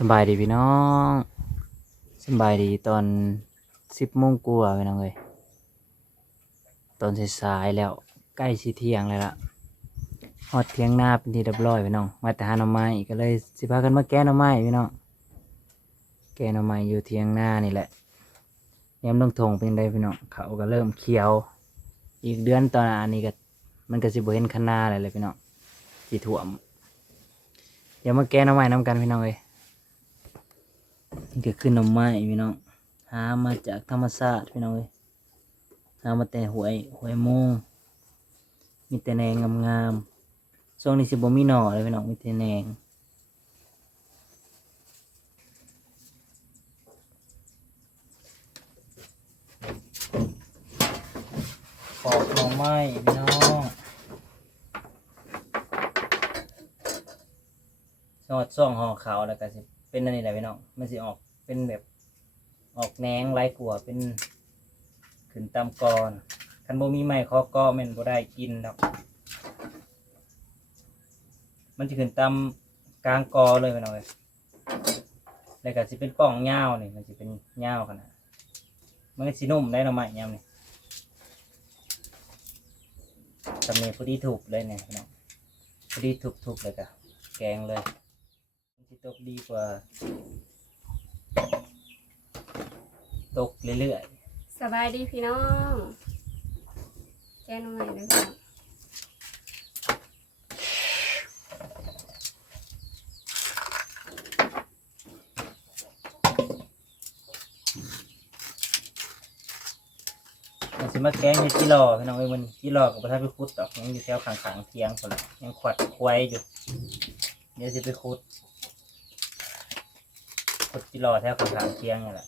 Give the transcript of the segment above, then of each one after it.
สบายดีพี่น้องสบายดีตอนสิบโมงกว่าพี่น้องเลยตอนสายๆแล้วใกล้สิเที่ยงเลยละฮอดเที่ยงหน้าเป็นที่เรียบร้อยพี่น้อง มาแต่หาหน่อไม้ก็เลยสิพากันมาแก้หน่อไม้พี่น้องแก้หน่อไม้อยู่เที่ยงหน้านี่แหละแย้มลงทงเป็นไดพี่น้องเขาก็เริ่มเขียว อีกเดือนตอนอันนี้ก็มันก็สิบเห็นคะนาอะไรเลยพี่น้องสิถ่วมเดี๋ยวมาแก้หน่อไม้น้ำกันพี่น้องเลย นี่ก็คือหน่อไม้พี่น้องหามาจากธรรมชาติพี่น้องเอ้ยหามาแต่หวยหวยโมงมีแต่แนงงามๆช่วงนี้สิบ่มีหน่อเลยพี่น้องมีแต่แนงปอกหน่อไม้พี่น้องสอดซ่องห่อขาวแล้วก็สิเป็นอันนี้แหละพี่น้องมันสิออก เป็นแบบออกแหนงลายกัวเป็นขึ้นตามกอนคันบ่มีไม้คอก็แม่นบ่ได้กินดอกมันจะขึ้นตามกลางกอเลยพี่น้องเอ้ยแล้วก็สิเป็นป่องยาวนี่มันสิเป็นยาขนาดมันก็สินุ่มได้หน่อไม้ยามนี่ตำเนีพอดีถูกเลยเนี่ยพี่น้องพอดีถูกๆเลยก็แกงเลยมันสิตกดีกว่า ตกเรื่อยสบายดีพี่น้องแกงหน่อไม้เลยค่ะๆมันสิมาแกงในที่รอพี่น้องเอ้ยมันที่รอกับประทานไปคุดดอกยังอยู่แถวข้างๆเทียงคนละยังขวัดควายอยู่เดี๋ยวสิไปคุดคุดที่รอแถวข้างๆเทียงนี่แหละ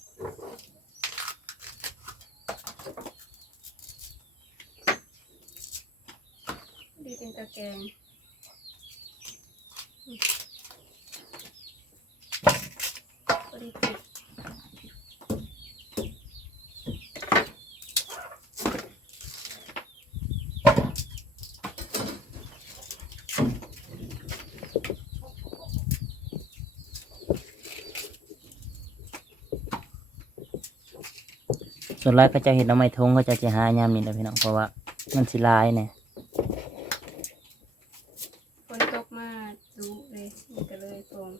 ดีเป็นตะแกรงอืมพอดีติดส่วนแรกก็จะเห็นน้ำไม้ทงก็จะจะหายามนี่แหละพี่น้องเพราะว่ามันสิลายเนี่ย ฝนตกมาดุเลยมันก็เลยตรง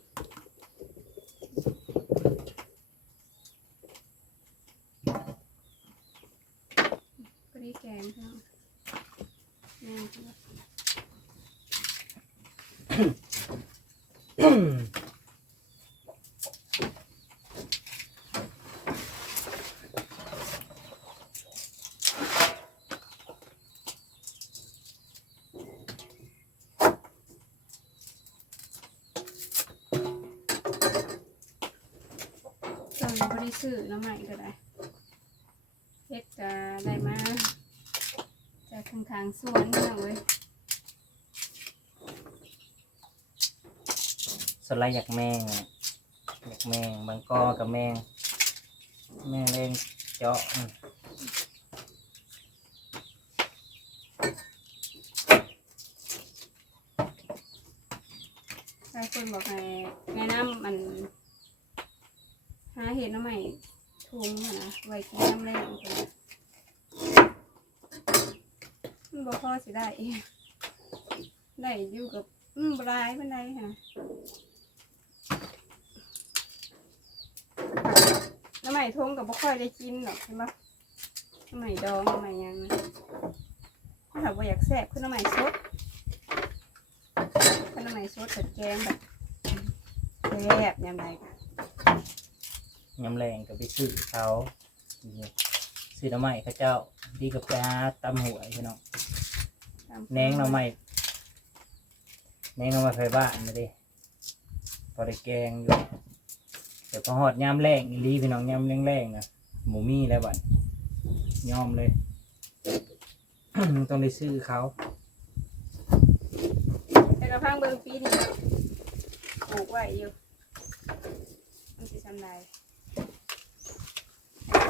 พอดีแกงพี่น้องแม่ครับ บริสุทธิ์น้ำใหม่ก็ได้เฮ็ดก็ได้มาจากทางทางๆสวนนี่เอาเว้ยส่วนแรกอยากแมงอะอยากแมงบางกอกับแมง แมงเล่นเจาะอืมถ้าคนบอกให้แนะนำมัน หาเห็ดน้ำใหม่ทุงนะไว้กินน้ำแรงนะมันบอพอสิได้ได้อยู่กับอืมบรายมันได้ค่ะน้ำใหม่ทงกับบ่ค่อยได้กินหรอกใช่ไหมน้ำใหม่ดองน้ำใหม่ยังนะถ้าบ่าอยากแซ่บคือน้ำใหม่สดคือน้ำใหม่สดกับแกงแบบแซ่บยำไรค่ะ ยำแรงกับไปซื้อเขานี่ซื้อหน้ำไม้เข้าเจ้า ดีกับไปหาตำหวยพี่น้องตามแหนงหน้ำไม้แหนงหน้ำไม้ไฟบ้านมาดิพอได้แกงอยู่เดี๋ยวพอหอดยำแรงอีหลีพี่น้องยำแรงๆนะหมูมี่แล้วบัดยอมเลย ต้องได้ซื้อเขาแต่กระพังเบิ่งปีนี่ปลูกไว้อยู่มันสิทำไร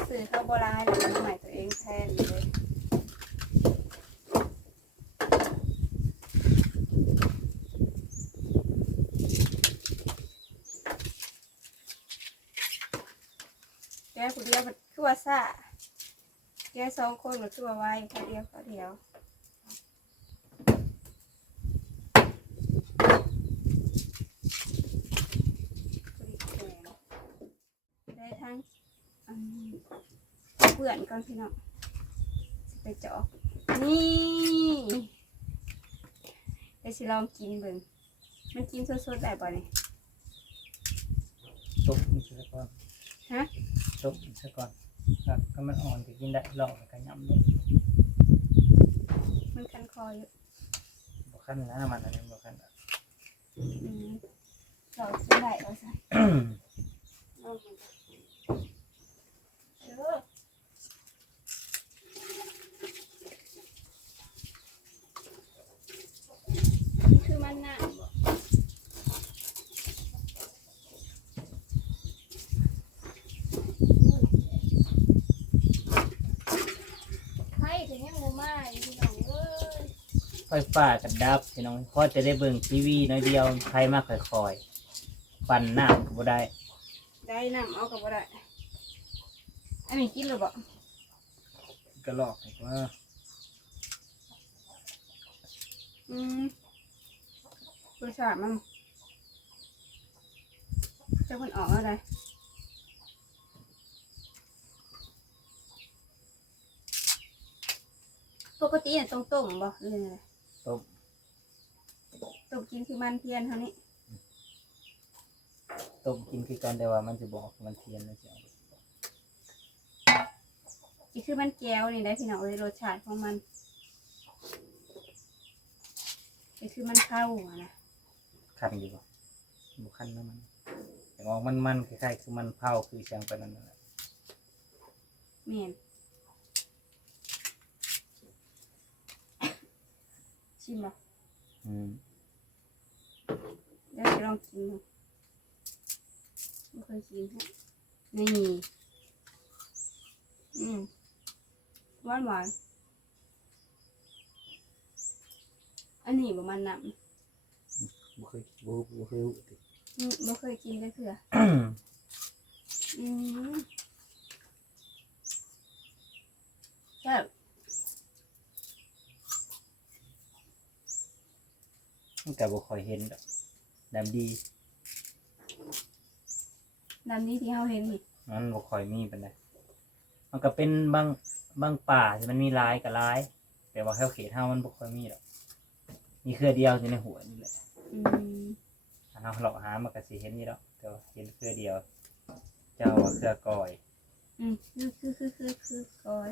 สื่อเขาโบราณหรือใหม่ตัวเองแทนเลยแกคนเดียวมันขั้วซะแกสองคนมันขั้วไว้แค่เดียวแค่เดียว เพื่อนก่อนพี่น้องสิไปเจาะนี่เดี๋ยวสิลองกินเบิ่งมันกินสดๆได้ป่ะเนี่ยตุกมันซะก่อนฮะตุกมันซะก่อนครับก็มันอ่อนก็กินได้ลอกก็ยำลงมันคันคออยู่บ่คันนะมันอันนี้บ่คันอะอืมเราซื้อได้เอาใส่เอามันเออ นี่คือมันหนาบ่ไข่ถึงยังบ่มาอยู่พี่น้องเอ้ยไฟฟ้ากับดับพี่น้องพอจะได้เบิ่งทีวีน้อยเดียวใครมาค่อยๆปั่นน้ำก็บ่ได้ได้น้ำเอากับบ่ได้อันนี้กินหรือบ่ก็ลอกให้ว่าอืม รสชาติมันจะมันออกอะไรปกติเนี่ยต้องต้มบ่หรือไงต้มต้มกินคือมันเทียนเท่านี้ต้มกินคือกันแต่ว่ามันจะบอกมันเทียนนะจ๊ะนี่คือมันแก้วนี่ได้พี่น้องเลยรสชาติของมันนี่คือมันเข้าอะนะ คันอยู่บ่บ่คันนะมันแต่ว่ามันมันคล้ายๆคือมันเผาคือเชียงไปนั่นแหละแม่นชิมบ่อืมเดี๋ยวจะลองกินดูไม่เคยกินฮะนี่อืมหวานหวานอันนี้ประมาณน้ำ บ่เคยบ่บ่เคยรู้ติอืมไม่เคยกินเลยเถื่ออืมแซ่บมันก็บ่ค่อยเห็นดอกดำดีน้ำนี้ที่เราเห็นนี่มันบ่ค่อยมีปานใดมันก็เป็นบางบางป่าที่มันมีหลายก็หลาย แต่ว่าแถวเขตเฮามันบ่ค่อยมีดอกมีเครือเดียวอยู่ในหัวนี่แหละ อืมถ้าเฮาเลาะหามันก็สิเห็นนี่ดอกแต่ว่าเห็นเครือเดียว เจ้าว่าเครือกอยอืมคือคือคือคือคือก้อย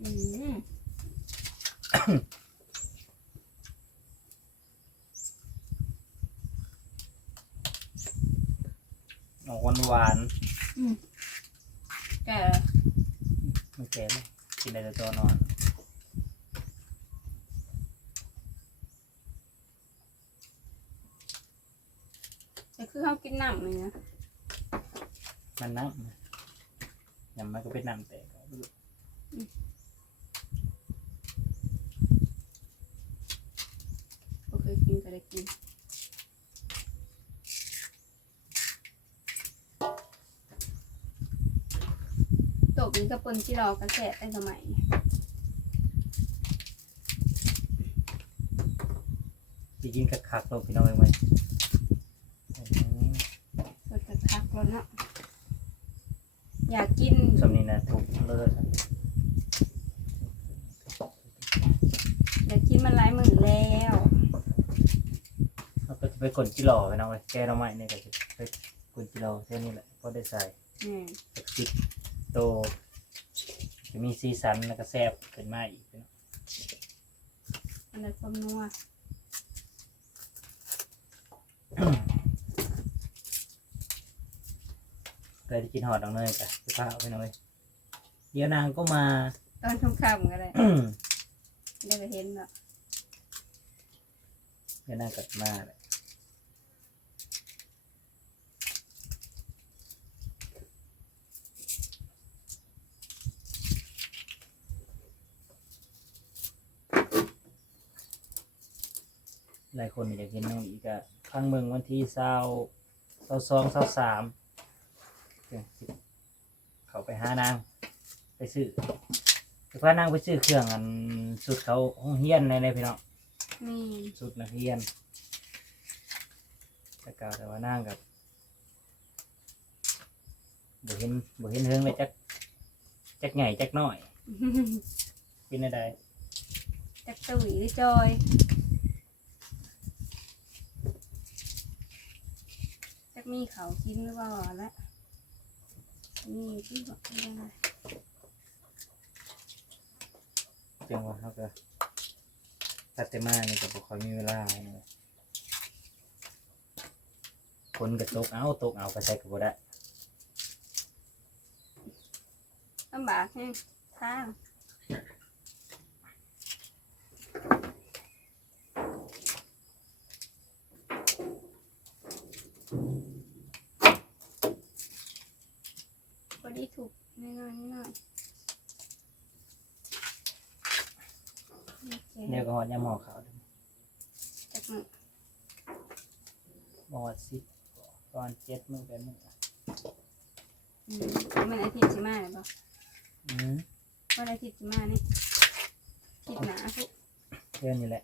อืมออกหวานแต่ๆมันแก่ไหมกินได้แต่ตัวนอน แต่คือเขากินน้ำเลยนะมันน้ำนะยำมันก็เป็นน้ำแตกก็เคยกินก็ได้กินตบนี้กับปนที่เรากระแสแต่สมัยนี้สิกินคักๆโลกพี่น้องเอ้ยไหมอืม ส ดกระทักแล้วเนาะอยากกินสำนี้นะถูกเลิศอยากกินมันหลายมื้อแล้วเราก็จะไปกดจิหล่อไปน้องเอ้ยแกเราใหม่เนี่ยก็จะไปกดจิหล่อเท่านี้แหละพอได้ใส่แม่นสักสิบโตจะมีสีสันแล้วก็แซ่บขึ้นมาอีกพี่น้องอันนั้นความนัว เคยได้กินหอดน้องเนยกะจะพาเอาไปหน่อยเดี๋ยวนางก็มา ตอนค่ำๆก็ได้ได้ไปเห็นเนาะเดี๋ยวนางกลับมาเลยหลายคนอยากเห็นน้องอีกอะครั้งเมืองวันที่เศร้าเศร้าสองเศร้าสาม เขาไปหานาง ไปซื้อไปพานางไปซื้อเครื่องอันสุดเขาห้องเฮียนในในพี่น้องนี่สุดนักเรียนแต่กล่าวแต่ว่านางกับบ่เห็นบ่เห็นเฮิงเลยจักจักใหญ่จักน้อยเป็นอะไรจักตุ๋ยหรือจอยจักมีเขากินหรือเปล่าละ นี่ที่บอกยังไงจังหวะเขาก็พัฒมานี่ก็บ่ค่อยมีเวลาเนี่ยคนก็ตกเอาตกเอาก็ใช้ก็บ่ได้ลำบากแห้งทางพอดีถูก นิดหน่อยนิดหน่อยโอเคเนี่ยก็ฮอดยามหมอเขาวจักมือบ่ฮอดสิบตอนเจ็ดมื้อแปดมื้ออืมมันอาทิตย์สิมาหรือเปล่าอืมวันอาทิตย์สิมานี่ทิตย์หนาพุเรื่องนี้แหละ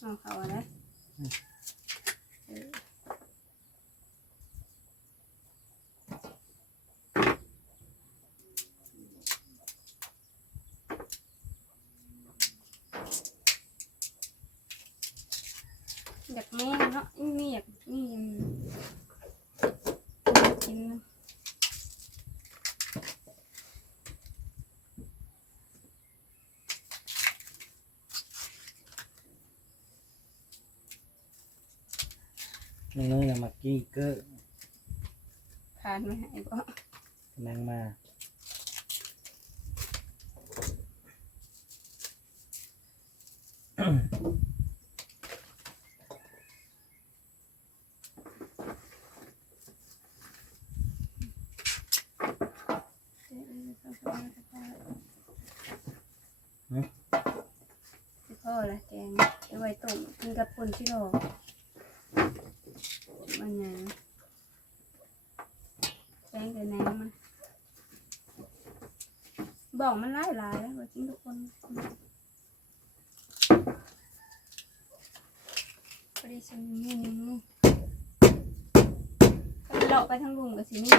เอาเขาอะนะ อยากแม่เนาะนี่อยากนี่ยังกินนะน้องๆน่ะมักกี้เกอร์ทานไม่ให้บ่กำลังมา สิพ่อละแกงเอาไว้ต้มกินกับปุ่นชิโร่มันไงแกงกับแหนมมันบอกมันหลายหลายแล้วกินทุกคนพอดีฉันนี่นี่เลาะไปทั้งลุงกับสินี่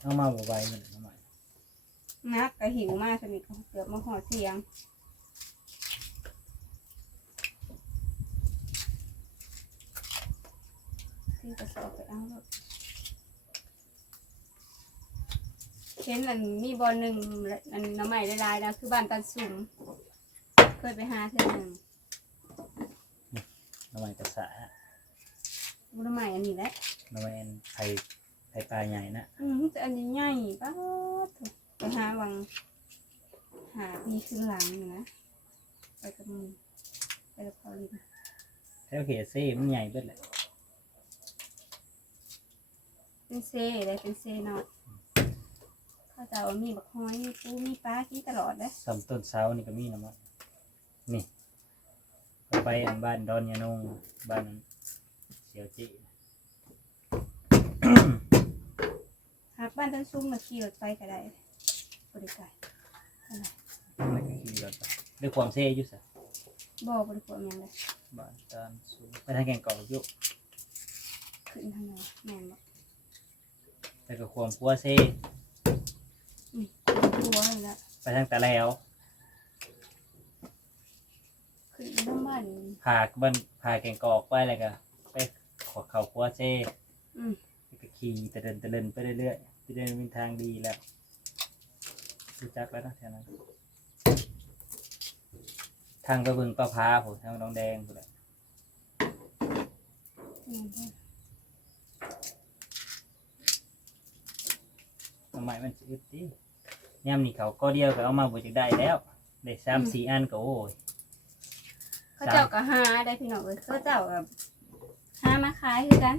เอามาบ่ไหวเหมือน น้ำใหม่นักก็หิวมากสนิทเกือบมาหอดเสียงที่จะสอบไปเอาแล้วเห็นมันมีบอลหนึ่งอันน้ำใหม่ลายๆนะคือบ้านตันสุมเคยไปหาเธอหนึ่งน้ำใหม่กระสะบุญใหม่อันนี้แหละน้ำใหม่อันไผ่ไผ่ปลาใหญ่นะอืมแต่อันนี้ใหญ่ป้าดถูก ไปหาวัง หาปีขึ้นหลังอยู่นะไปกับมือไปกับพอลินแถวเขตเซ่มันใหญ่เบิดแหละเป็นเซ่เลยเป็นเซ่หน่อยเขาจะเอามีบักฮอยมีปูมีปลากินตลอดเลยสำต้นเสานี่ก็มีน้ำมันนี่ก็ไปอันบ้านดอนยานงบ้านเสียวจิหากบ้านต้นซุ้มมาขี่รถไปก็ได้ บริการอะไรไม่ก็ขี่รถไปด้วยความเซ่อยุ่สะบ่บริการยังไงบ้านตานสูงไปทางแก่งเก่าอยุขึ้นทางไหนแม่นบ่แต่ก็ความกลัวเซ่อืมตัวเลยละไปทางตะแล้วขึ้นน้ำบ้านพาบ้านพาแก่งกอกไปอะไรก็ไปขอเขากลัวเซ่อืมแล้วก็ขี่ตะเดินตะเดินไปเรื่อยๆไปเดินเป็นทางดีแล้ว รู้จักแล้วเนาะแถวนั้นทางไปเบึงปลาพาผมทางน้องแดงผมแหละแม่นบ่ทำไมมันสิอึดดิย่ำนี่เขาก็เดียวก็เอามาบ่จักได้แล้วได้สามสี่อันก็โอ้ยเขาเจ้าก็หาได้พี่น้องเลยเขาเจ้าแบบหามาขายคือกัน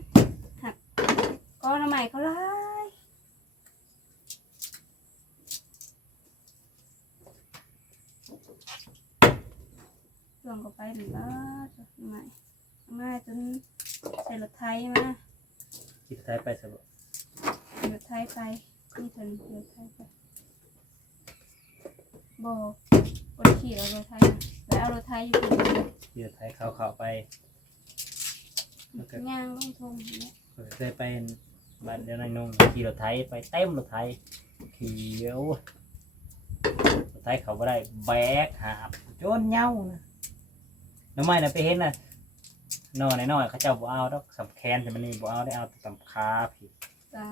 หักก็น้ำใหม่เขาหลาย ช่ วงก็ไปหนึ่งแล้วจ้ะมามาจนใส่รถไทยมาคิดท้ายไปสบรถไทยไปนี่เพิ่นรถไทยไปบอกบริขี่เอารถไทยนะไปเอารถไทยอยู่ที่นี่คิดท้ายเขาเขาไปย่างลงทงอย่างเงี้ยเคยไปบ้านเดียวนายนงขี่รถไถไปเต็มรถไถเขียวรถไถเขาบ่ได้แบกหาบโจนเหย้านะ น้ำไม้น่ะไปเห็นน่ะนอนน้อยๆเขาเจ้าบ่เอาดอกสำแคนแต่มันนี่บ่เอาได้เอาแต่สำคาพี่ตา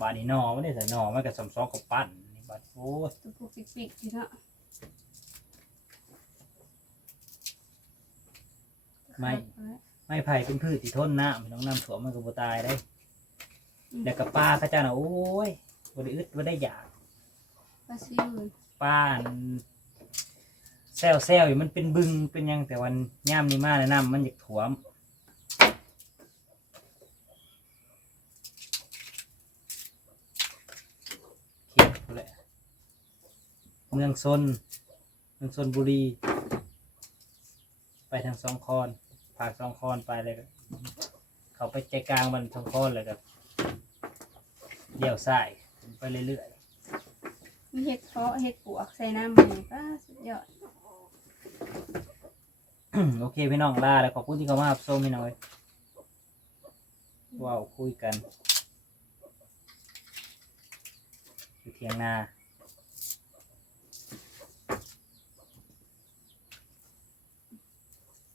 บาดนี้นอไม่ได้ใส่นอมันก็สำซอกกับปั้นนี่บาดโอ้ยตุกปุกปิกปิกอยู่เนาะไม่ไม้ไผ่เป็นพืชที่ทนน้ำน้องน้ำถ่วมมันก็บ่ตายได้แล้วก็ป้าเขาเจ้าน่ะโอ้ยบ่ได้อึดบ่ได้อยากปลาซิวป้าน แซวแซวอยู่มันเป็นบึงเป็นหยังแต่วันย่ามนี้มาแล้วน้ำมันอยากถ่วม เขตพู้นแหละเมืองซนเมืองซนบุรี ไปทางสองคอนผากสองคอนไปเลยก็เขาไปใจกลางมันสองคอนเลยกับเดี่ยวซ้ายไปเรื่อยๆ มีเห็ดเพาะเห็ดปวกใส่น้ำมันป้าสุดยอด โอเคพี่น้องลาแล้วขอบคุณที่เข้ามารับชมพี่น้อยว้าวคุยกันอยู่เทียงนา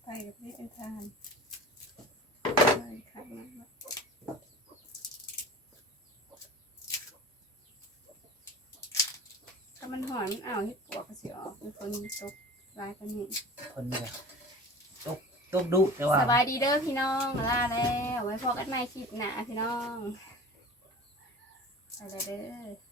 ไปกับพี่เป็นทานไปขับมาถ้ามันหอยมันอ่าวเห็ดปวกก็สิออกเป็นคนตกลายกันนี่คนนี้ ตกตกดุแต่ว่าสบายดีเด้อพี่น้องลาแล้ว ไว้พอกันใหม่คลิปหน้าพี่น้องไปเลยเด้อ